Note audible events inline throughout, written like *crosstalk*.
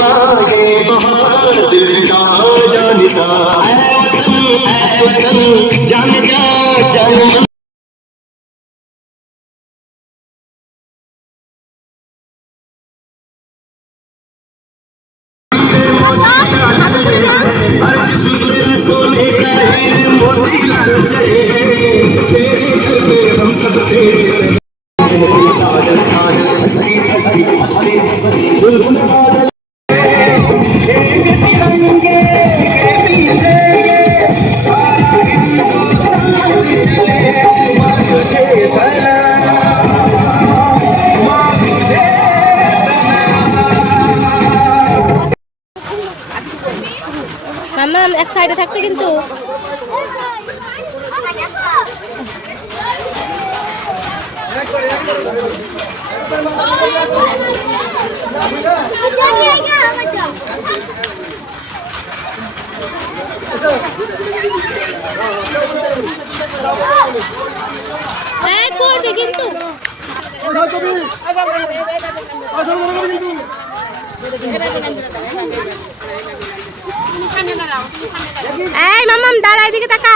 ये बहार दिल का जानिसा ऐ वतन ऐ वतन जान जा जान मन आज এক সাইডে থাকতে কিন্তু এই পড়বে কিন্তু এই মাম্মাম দাঁড়া এদিকে তাকা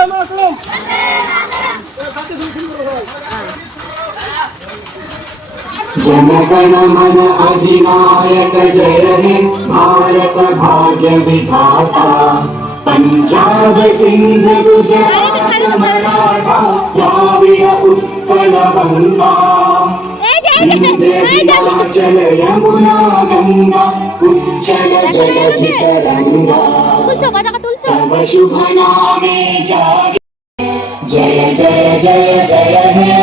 কি হাজরত দিবস কি হাজরত দিবস কি জয় হিন্দ জয় হিন্দ জয় হিন্দ বন্দে মাতরম বন্দে মাতরম বন্দে মাতরম जनगण मन अधिनायक जय हे भारत भाग्य विधाता पंजाब सिंध गुजरात मराठा द्राविड उत्कल गंगा এই যে এই যে, इंद्र এই যে हिमाचल यमुना गंगा उज्जल जगति तरंगा তুলছো পতাকা তুলছো तव शुभ नामे जागे जय जय जय जय हे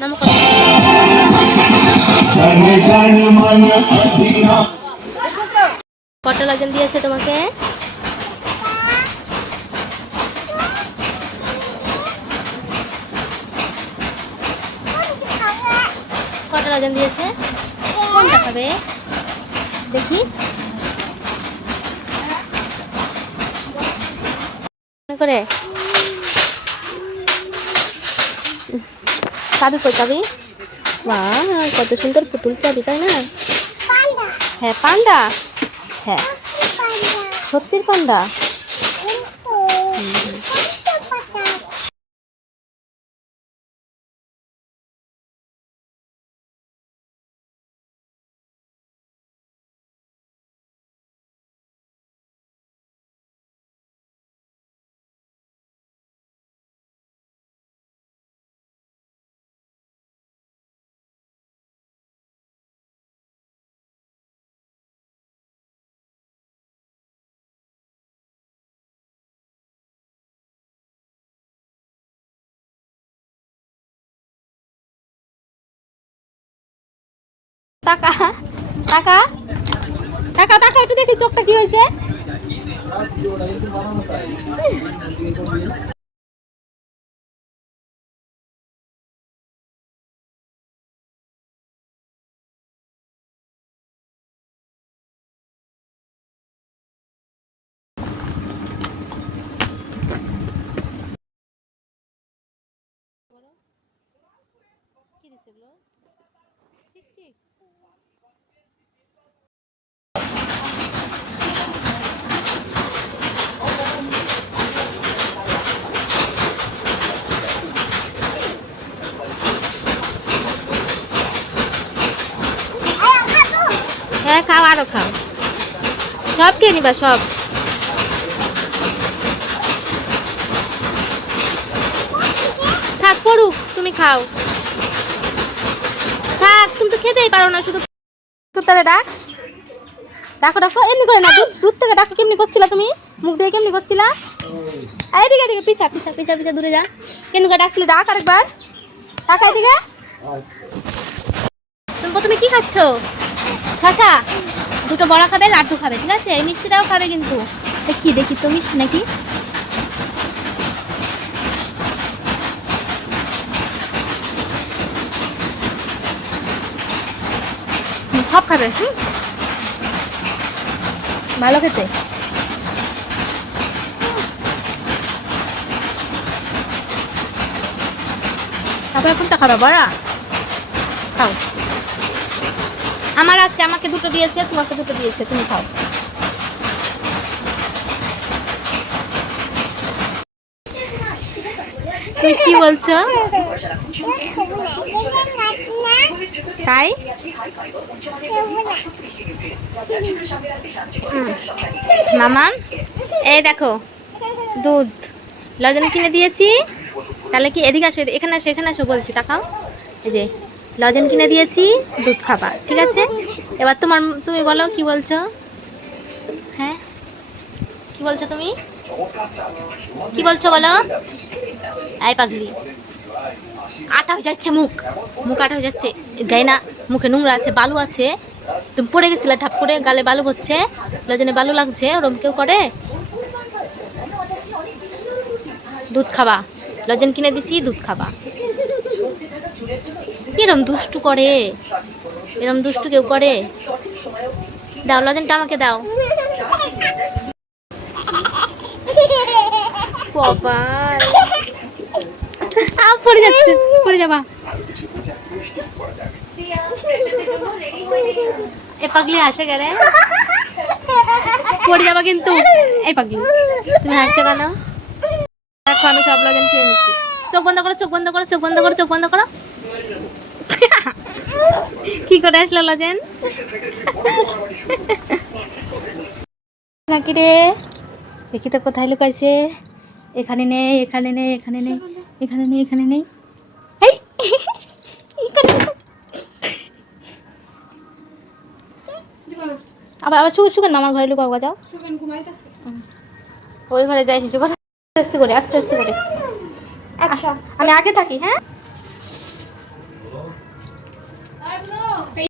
নাম করো। जन गण मन अधिना কত লজন দিয়েছে তোমাকে কত লজন দিয়েছে কোনটা খাবে দেখি করে। চাবি কই চাবি বাহ কত সুন্দর পুতুল চাবি তাই না? হ্যাঁ পান্ডা। হ্যাঁ। সত্যির পান্ডা? টাকা টাকা টাকা একটু দেখি চোখটা কি হয়েছে। কি দিছে ঠিক ঠিক হ্যাঁ খাও আরও খাও। সব কে নিবা সব। থাক পড়ুক তুমি খাও। খেতেই পারো না শুধু তাহলে ডাক। ডাকো ডাকো, এমনি করে না দুধ থেকে ডাকো, কেমনি করছিলা তুমি? মুখ দিয়ে কেমনি করছিলা? এদিকে এদিকে, পিছা পিছা পিছা পিছা, দূরে যা। কেন করে ডাকছিলে, ডাক আরেকবার। ডাক এদিকে। তুমি প্রথমে কি খাচ্ছ? শশা। দুটো বড়া খাবে, লাড্ডু খাবে, ঠিক আছে? এই মিষ্টিটাও খাবে কিন্তু। কি দেখি, তো মিষ্টি নাকি? সব খাবে, হুম? ভালো খেতে। তারপরে কোনটা খাবে বড়া? খাও। আমার আছে, আমাকে দুটো দিয়েছে, তোমাকে দুটো দিয়েছে, তুমি খাও। কি বলছো? তাই? মামা এই দেখো দুধ। লজেন কিনে দিয়েছি। তাহলে কি এদিকে আসো এখানে আসো এখানে আসো বলছি তাকাও। এই যে লজেন কিনে দিয়েছি দুধ খাবা ঠিক আছে? এবার তোমার তুমি বলো কি বলছো? হ্যাঁ? কি বলছো তুমি? কি বলছো বলো? আই পাগলি। আটা হয়ে যাচ্ছে মুখ। মুখ আটা হয়ে যাচ্ছে। দেয় না মুখে নোংরা আছে বালু আছে। তুমি পড়ে গেছিলে ঠাপ করে গালে বালু হচ্ছে। লজনে বালু লাগছে ওরম কেউ করে? দুধ খাবা। লজেন কিনে দিছি দুধ খাবা। এরম দুষ্টু করে। এরম দুষ্টু কেউ করে? দাও লজেনটা আমাকে দাও। *laughs* আ পড়ে যাচ্ছে, পড়ে যাবা। এ পাগলি হাসে গেলে পড়ে যাবা কিন্তু। এই পাগলি, তুমি হাসছো কেন? দেখো, আমি সব খেয়ে নিচ্ছি চোখ বন্ধ করো, চোখ বন্ধ করো, চোখ বন্ধ করো, চোখ বন্ধ করো। কি করে আসলো লজেন নাকি রে? দেখি তো কোথায় লুকাইছে। এখানে নেই এখানে নেই এখানে নেই। এখানে নেই এখানে নেই। আবার আবার শুক শুকেন আমার ঘরে লুকাও যাও। ওই ঘরে যাই শিশু আস্তে আস্তে করে আস্তে আস্তে করে। আচ্ছা। আমি আগে থাকি হ্যাঁ?